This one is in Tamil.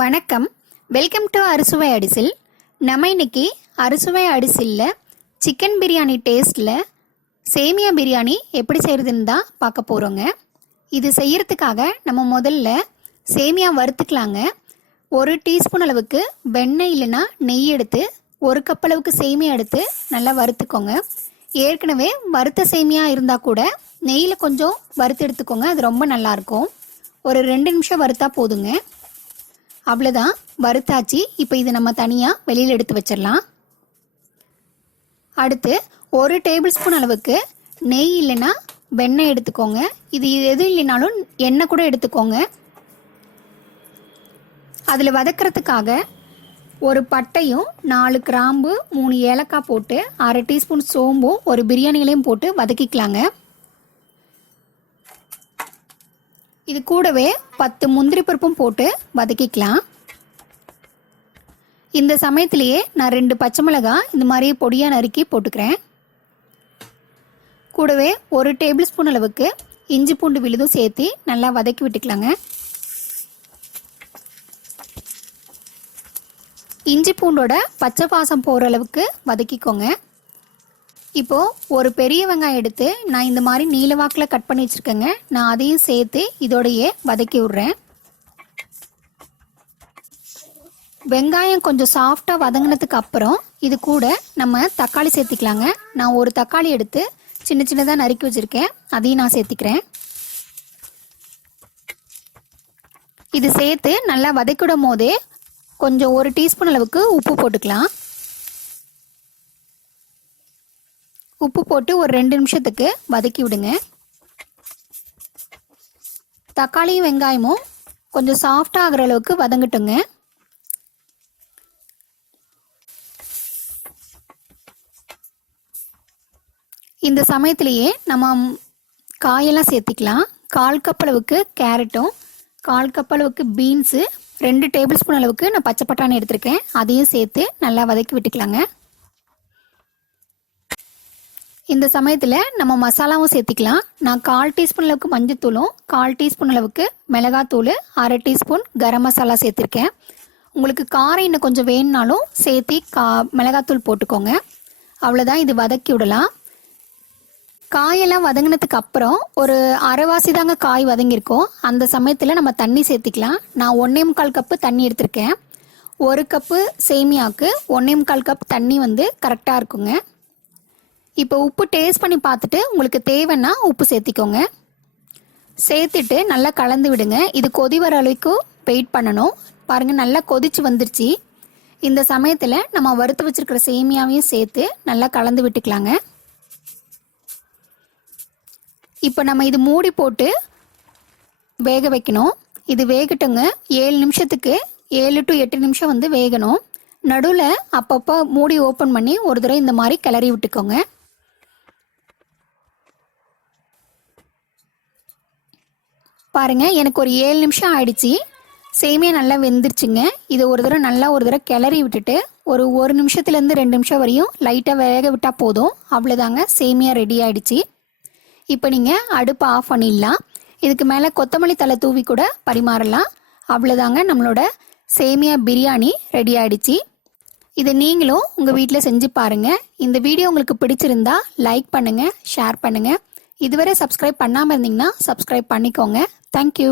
வணக்கம், வெல்கம் டு அறுசுவை அடிசில். நம்ம இன்னைக்கு அறுசுவை அடிசில்ல சிக்கன் பிரியாணி டேஸ்ட்டில் சேமியா பிரியாணி எப்படி செய்கிறதுன்னு தான் பார்க்க போகிறோங்க. இது செய்கிறதுக்காக நம்ம முதல்ல சேமியா வறுத்துக்கலாங்க. 1 டீஸ்பூன் அளவுக்கு வெண்ணெய் இல்லைன்னா நெய் எடுத்து 1 கப் அளவுக்கு சேமியா எடுத்து நல்லா வறுத்துக்கோங்க. ஏற்கனவே வறுத்த சேமியா இருந்தால் கூட நெய்யில் கொஞ்சம் வறுத்து எடுத்துக்கோங்க, அது ரொம்ப நல்லாயிருக்கும். ஒரு 2 நிமிஷம் வறுத்தா போதுங்க. அவ்வளோதான், வறுத்தாச்சு. இப்போ இது நம்ம தனியாக வெளியில் எடுத்து வச்சிடலாம். அடுத்து 1 டேபிள் ஸ்பூன் அளவுக்கு நெய் இல்லைன்னா வெண்ணெய் எடுத்துக்கோங்க. இது எது இல்லைனாலும் எண்ணெய் கூட எடுத்துக்கோங்க. அதில் வதக்கிறதுக்காக ஒரு பட்டையும் 4 கிராம்பு 3 ஏலக்காய் போட்டு 1/2 டீஸ்பூன் சோம்பும் 1 பிரியாணி இலையும் போட்டு வதக்கிக்கலாங்க. இது கூடவே 10 முந்திரி பருப்பும் போட்டு வதக்கிக்கலாம். இந்த சமயத்திலேயே நான் 2 பச்சை மிளகாய் இந்த மாதிரி பொடியாக நறுக்கி போட்டுக்கிறேன். கூடவே 1 டேபிள் ஸ்பூன் அளவுக்கு இஞ்சி பூண்டு விழுதும் சேர்த்து நல்லா வதக்கி விட்டுக்கலாங்க. இஞ்சி பூண்டோட பச்சை வாசம் போகிற அளவுக்கு வதக்கிக்கோங்க. இப்போது ஒரு பெரிய வெங்காயம் எடுத்து நான் இந்த மாதிரி நீளவாக்கில் கட் பண்ணி வச்சுருக்கேங்க. நான் அதையும் சேர்த்து இதோடையே வதக்கி விட்றேன். வெங்காயம் கொஞ்சம் சாஃப்டாக வதங்கினதுக்கு அப்புறம் இது கூட நம்ம தக்காளி சேர்த்திக்கலாங்க. நான் ஒரு தக்காளி எடுத்து சின்ன சின்னதாக நறுக்கி வச்சுருக்கேன், அதையும் நான் சேர்த்திக்கிறேன். இது சேர்த்து நல்லா வதக்கிடும் போதே கொஞ்சம் 1 டீஸ்பூன் அளவுக்கு உப்பு போட்டுக்கலாம். உப்பு போட்டு ஒரு 2 நிமிஷத்துக்கு வதக்கி விடுங்க. தக்காளியும் வெங்காயமும் கொஞ்சம் சாஃப்டாக ஆகிற அளவுக்கு வதங்கட்டுங்க. இந்த சமயத்திலேயே நம்ம காயெல்லாம் சேர்த்திக்கலாம். 1/4 கப் அளவுக்கு கேரட்டும் 1/4 கப் அளவுக்கு பீன்ஸு 2 டேபிள் ஸ்பூன் அளவுக்கு நான் பச்சை பட்டாணி எடுத்திருக்கேன், அதையும் சேர்த்து நல்லா வதக்கி விட்டுக்கலாங்க. இந்த சமயத்தில் நம்ம மசாலாவும் சேர்த்திக்கலாம். நான் 1/4 டீஸ்பூன் அளவுக்கு மஞ்சத்தூளும் 1/4 டீஸ்பூன் அளவுக்கு மிளகாத்தூள் 1/2 டீஸ்பூன் கரம் மசாலா சேர்த்திருக்கேன். உங்களுக்கு காரம் இன்னும் கொஞ்சம் வேணுனாலும் சேர்த்தி மிளகாத்தூள் போட்டுக்கோங்க. அவ்வளோதான், இது வதக்கி விடலாம். காயெல்லாம் வதங்கினதுக்கு அப்புறம் ஒரு அரைவாசி தாங்க காய் வதங்கியிருக்கோம். அந்த சமயத்தில் நம்ம தண்ணி சேர்த்திக்கலாம். நான் 1.25 கப்பு தண்ணி எடுத்திருக்கேன். 1 கப்பு சேமியாவுக்கு 1.25 கப் தண்ணி கரெக்டாக இருக்குங்க. இப்போ உப்பு டேஸ்ட் பண்ணி பார்த்துட்டு உங்களுக்கு தேவைன்னா உப்பு சேர்த்திக்கோங்க. சேர்த்துட்டு நல்லா கலந்து விடுங்க. இது கொதி வர அளவுக்கு வெயிட் பண்ணணும். பாருங்கள், நல்லா கொதிச்சு வந்துருச்சு. இந்த சமயத்தில் நம்ம வறுத்து வச்சிருக்கிற சேமியாவையும் சேர்த்து நல்லா கலந்து விட்டுக்கலாங்க. இப்போ நம்ம இது மூடி போட்டு வேக வைக்கணும். இது வேகட்டுங்க. 7 நிமிஷத்துக்கு 7 to 8 நிமிஷம் வேகணும். நடுவில் அப்பப்போ மூடி ஓப்பன் பண்ணி ஒரு தடவை இந்த மாதிரி கிளறி விட்டுக்கோங்க. பாருங்க, எனக்கு ஒரு 7 நிமிஷம் ஆயிடுச்சு. சேமியா நல்லா வெந்துருச்சுங்க. இது ஒரு தடவை கிளறி விட்டுட்டு ஒரு 1 நிமிஷத்துலேருந்து 2 நிமிஷம் வரையும் லைட்டாக வேக விட்டால் போதும். அவ்வளோதாங்க, சேமியா ரெடி ஆயிடுச்சு. இப்போ நீங்கள் அடுப்பை ஆஃப் பண்ணிடலாம். இதுக்கு மேலே கொத்தமல்லி தழை தூவி கூட பரிமாறலாம். அவ்வளோதாங்க, நம்மளோட சேமியா பிரியாணி ரெடி ஆயிடுச்சு. இதை நீங்களும் உங்கள் வீட்டில் செஞ்சு பாருங்கள். இந்த வீடியோ உங்களுக்கு பிடிச்சிருந்தா லைக் பண்ணுங்கள், ஷேர் பண்ணுங்கள். இதுவரை சப்ஸ்கிரைப் பண்ணாமல் இருந்தீங்கன்னா சப்ஸ்கிரைப் பண்ணிக்கோங்க. தேங்க்யூ.